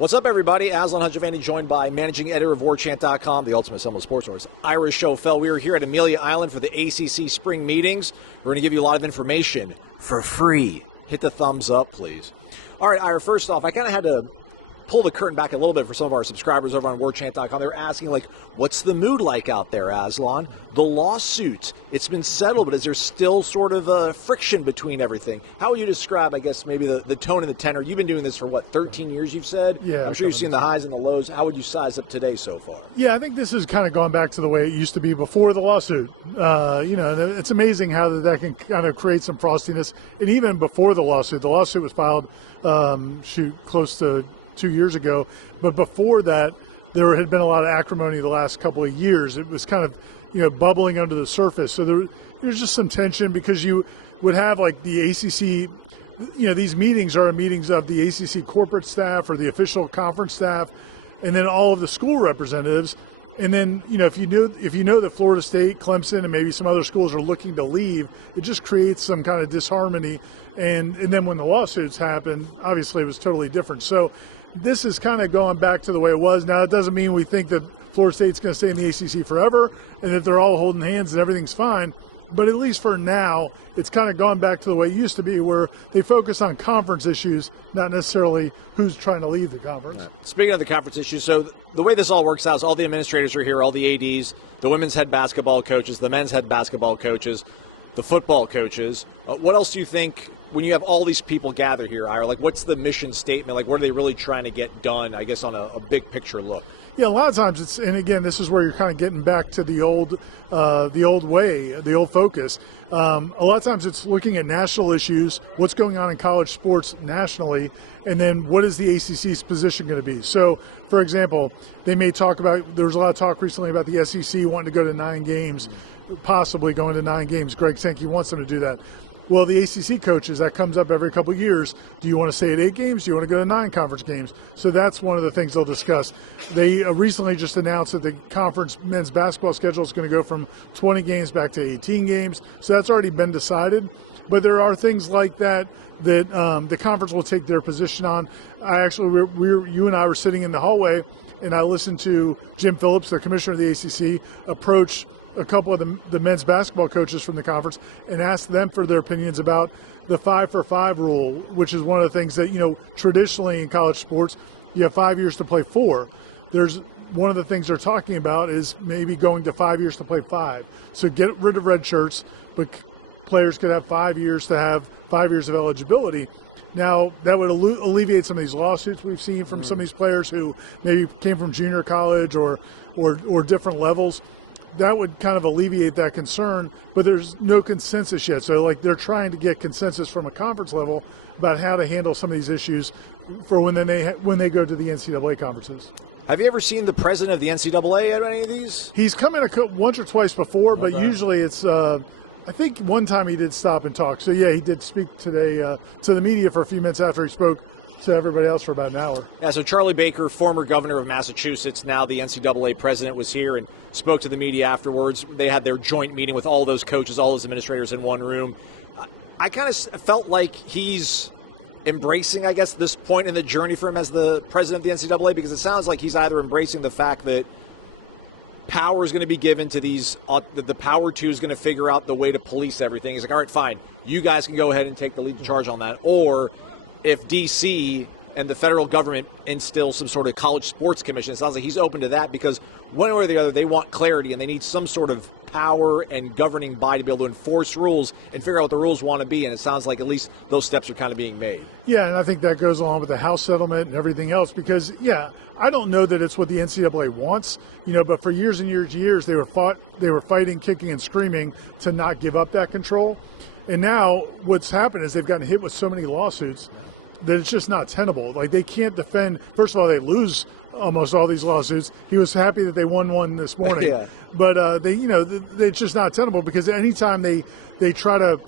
What's up, everybody? Aslan Hajavani, joined by managing editor of Warchant.com, the ultimate Seminoles sports source, Ira Schofel. We are here at Amelia Island for the ACC Spring Meetings. We're going to give you a lot of information for free. Hit the thumbs up, please. All right, Ira, first off, I kind of had to pull the curtain back a little bit for some of our subscribers over on Warchant.com. They were asking, what's the mood like out there, Aslan? The lawsuit, it's been settled, but is there still sort of a friction between everything? How would you describe, I guess, maybe the tone and the tenor? You've been doing this for, 13 years, you've said? Yeah. I'm sure you've seen the highs and the lows. How would you size up today so far? Yeah, I think this is kind of going back to the way it used to be before the lawsuit. It's amazing how that can kind of create some frostiness. And even before the lawsuit was filed, close to 2 years ago. But before that, there had been a lot of acrimony the last couple of years. It was kind of, bubbling under the surface. So there's just some tension because you would have the ACC, these meetings are meetings of the ACC corporate staff or the official conference staff, and then all of the school representatives. And then, if you know that Florida State, Clemson, and maybe some other schools are looking to leave, it just creates some kind of disharmony. And then when the lawsuits happened, obviously it was totally different. So this is kind of going back to the way it was. Now, it doesn't mean we think that Florida State's going to stay in the ACC forever and that they're all holding hands and everything's fine. But at least for now, it's kind of gone back to the way it used to be, where they focus on conference issues, not necessarily who's trying to leave the conference. Right. Speaking of the conference issues, so the way this all works out is all the administrators are here, all the ADs, the women's head basketball coaches, the men's head basketball coaches, the football coaches. What else do you think when you have all these people gather here, Ira? What's the mission statement? What are they really trying to get done, I guess, on a big picture look? Yeah, a lot of times and again, this is where you're kind of getting back to the old way, the old focus. A lot of times it's looking at national issues, what's going on in college sports nationally, and then what is the ACC's position going to be? So, for example, they may talk about, there was a lot of talk recently about the SEC wanting to go to 9 games, possibly going to 9 games. Greg Sankey wants them to do that. Well, the ACC coaches, that comes up every couple of years. Do you want to stay at 8 games? Do you want to go to 9 conference games? So that's one of the things they'll discuss. They recently just announced that the conference men's basketball schedule is going to go from 20 games back to 18 games. So that's already been decided. But there are things like that the conference will take their position on. You and I were sitting in the hallway, and I listened to Jim Phillips, the commissioner of the ACC, approach a couple of the men's basketball coaches from the conference and asked them for their opinions about the 5-for-5 rule, which is one of the things that, traditionally in college sports, you have 5 years to play 4. There's one of the things they're talking about is maybe going to 5 years to play 5. So get rid of red shirts, but players could have 5 years to have 5 years of eligibility. Now, that would alleviate some of these lawsuits we've seen from some of these players who maybe came from junior college or different levels. That would kind of alleviate that concern, but there's no consensus yet. So, they're trying to get consensus from a conference level about how to handle some of these issues for when they go to the NCAA conferences. Have you ever seen the president of the NCAA at any of these? He's come in once or twice before, but usually it's I think one time he did stop and talk. So, yeah, he did speak today to the media for a few minutes after he spoke to everybody else for about an hour. Yeah, so Charlie Baker, former governor of Massachusetts, now the NCAA president, was here and spoke to the media afterwards. They had their joint meeting with all those coaches, all those administrators in one room. I kind of felt like he's embracing, I guess, this point in the journey for him as the president of the NCAA, because it sounds like he's either embracing the fact that power is going to be given to these, the power to is going to figure out the way to police everything. He's like, all right, fine, you guys can go ahead and take the lead and charge on that. Or if D.C. and the federal government instills some sort of college sports commission, it sounds like he's open to that, because one way or the other, they want clarity and they need some sort of power and governing body to be able to enforce rules and figure out what the rules want to be. And it sounds like at least those steps are kind of being made. Yeah, and I think that goes along with the House settlement and everything else, because, I don't know that it's what the NCAA wants, but for years and years, they were fighting, kicking, and screaming to not give up that control. And now what's happened is they've gotten hit with so many lawsuits that it's just not tenable. They can't defend. First of all, they lose almost all these lawsuits. He was happy that they won one this morning. Yeah. But it's just not tenable, because anytime they try to,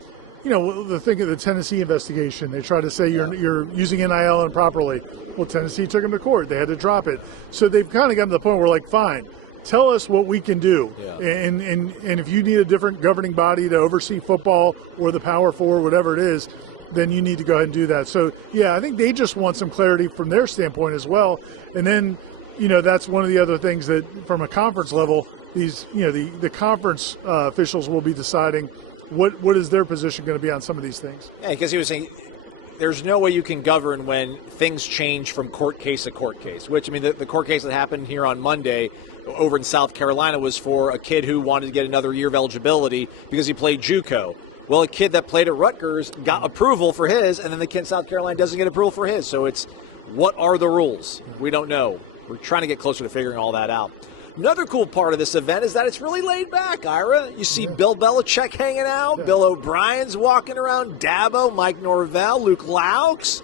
the thing of the Tennessee investigation, they try to say you're using NIL improperly. Well, Tennessee took them to court. They had to drop it. So they've kind of gotten to the point where fine, tell us what we can do. Yeah. And if you need a different governing body to oversee football or the Power Four, whatever it is, then you need to go ahead and do that. So, yeah, I think they just want some clarity from their standpoint as well. And then, that's one of the other things that from a conference level, these, the conference officials will be deciding what is their position going to be on some of these things. Yeah, because he was saying there's no way you can govern when things change from court case to court case, which, the court case that happened here on Monday over in South Carolina was for a kid who wanted to get another year of eligibility because he played JUCO. Well, a kid that played at Rutgers got approval for his, and then the kid in South Carolina doesn't get approval for his. So it's, what are the rules? We don't know. We're trying to get closer to figuring all that out. Another cool part of this event is that it's really laid back, Ira. You see Bill Belichick hanging out, yeah. Bill O'Brien's walking around, Dabo, Mike Norvell, Luke Laux.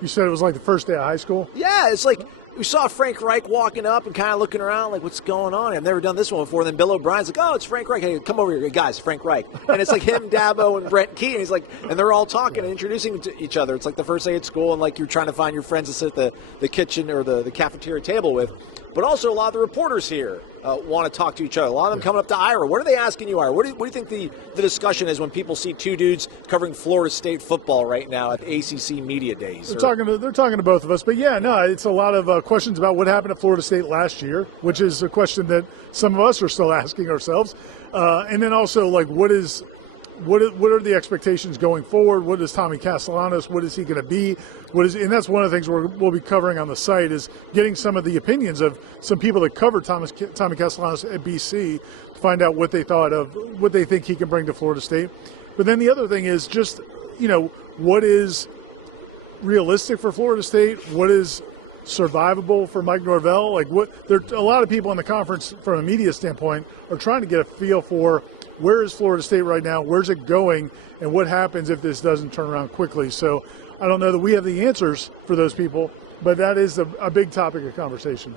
You said it was like the first day of high school? Yeah, it's like we saw Frank Reich walking up and kind of looking around like, what's going on? I've never done this one before. And then Bill O'Brien's like, oh, it's Frank Reich. Hey, come over here. Hey, guys, Frank Reich. And it's like him, Dabo, and Brent Key. And he's like, and they're all talking and introducing to each other. It's like the first day at school and like you're trying to find your friends to sit at the kitchen or the cafeteria table with. But also a lot of the reporters here want to talk to each other. A lot of them coming up to Ira. What are they asking you, Ira? What do you think the discussion is when people see two dudes covering Florida State football right now at the ACC Media Days? They're talking to both of us. But, yeah, no, it's a lot of questions about what happened at Florida State last year, which is a question that some of us are still asking ourselves. And then also, like, what are the expectations going forward? What is Tommy Castellanos? What is he going to be? And that's one of the things we'll be covering on the site is getting some of the opinions of some people that covered Tommy Castellanos at BC to find out what they thought of, what they think he can bring to Florida State. But then the other thing is just, what is realistic for Florida State? What is survivable for Mike Norvell? A lot of people in the conference from a media standpoint are trying to get a feel for where is Florida State right now, where's it going, and what happens if this doesn't turn around quickly. So I don't know that we have the answers for those people, but that is a big topic of conversation.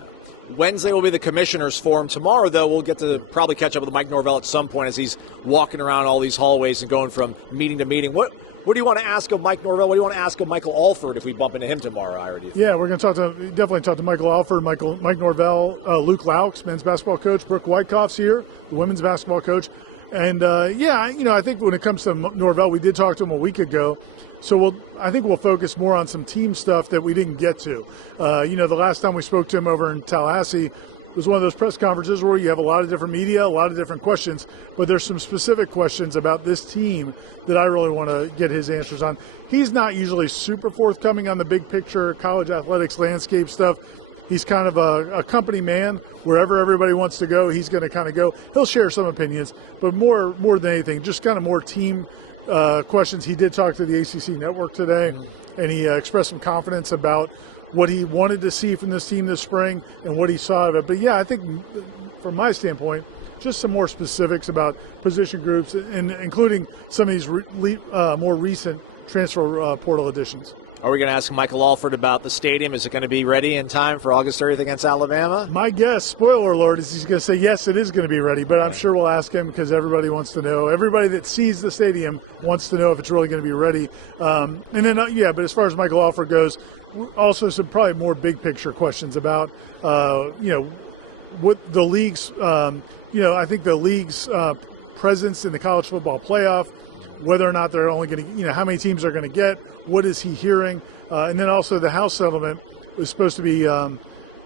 Wednesday will be the commissioners' forum. Tomorrow, though, we'll get to probably catch up with Mike Norvell at some point as he's walking around all these hallways and going from meeting to meeting. What do you want to ask of Mike Norvell? What do you want to ask of Michael Alford if we bump into him tomorrow, Ira? Yeah, we're going to definitely talk to Michael Alford, Mike Norvell, Luke Laux, men's basketball coach. Brooke Wyckoff's here, the women's basketball coach. And, I think when it comes to Norvell, we did talk to him a week ago. So I think we'll focus more on some team stuff that we didn't get to. The last time we spoke to him over in Tallahassee was one of those press conferences where you have a lot of different media, a lot of different questions, but there's some specific questions about this team that I really want to get his answers on. He's not usually super forthcoming on the big picture, college athletics landscape stuff. He's kind of a company man. Wherever everybody wants to go, he's going to kind of go. He'll share some opinions, but more than anything, just kind of more team questions. He did talk to the ACC network today, and he expressed some confidence about what he wanted to see from this team this spring and what he saw of it. But, yeah, I think from my standpoint, just some more specifics about position groups, and including some of these more recent transfer portal additions. Are we going to ask Michael Alford about the stadium? Is it going to be ready in time for August 30th against Alabama? My guess, spoiler alert, is he's going to say, yes, it is going to be ready. But I'm sure we'll ask him because everybody wants to know. Everybody that sees the stadium wants to know if it's really going to be ready. But as far as Michael Alford goes, also some probably more big picture questions about, what the league's, I think the league's presence in the college football playoff, whether or not they're only going to, how many teams are going to get, what is he hearing? And then also the House settlement is supposed to be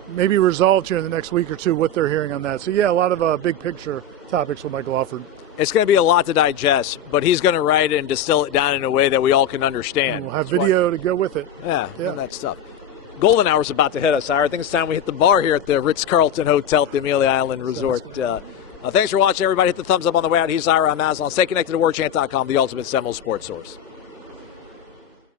maybe resolved here in the next week or two, what they're hearing on that. So, yeah, a lot of big picture topics with Michael Alford. It's going to be a lot to digest, but he's going to write it and distill it down in a way that we all can understand. And we'll have video to go with it. Yeah, that stuff. Golden hour's about to hit us, Ira. I think it's time we hit the bar here at the Ritz-Carlton Hotel at the Amelia Island Resort. Thanks for watching, everybody. Hit the thumbs up on the way out. He's Ira. I'm Aslan. Stay connected to Warchant.com, the ultimate Seminoles sports source.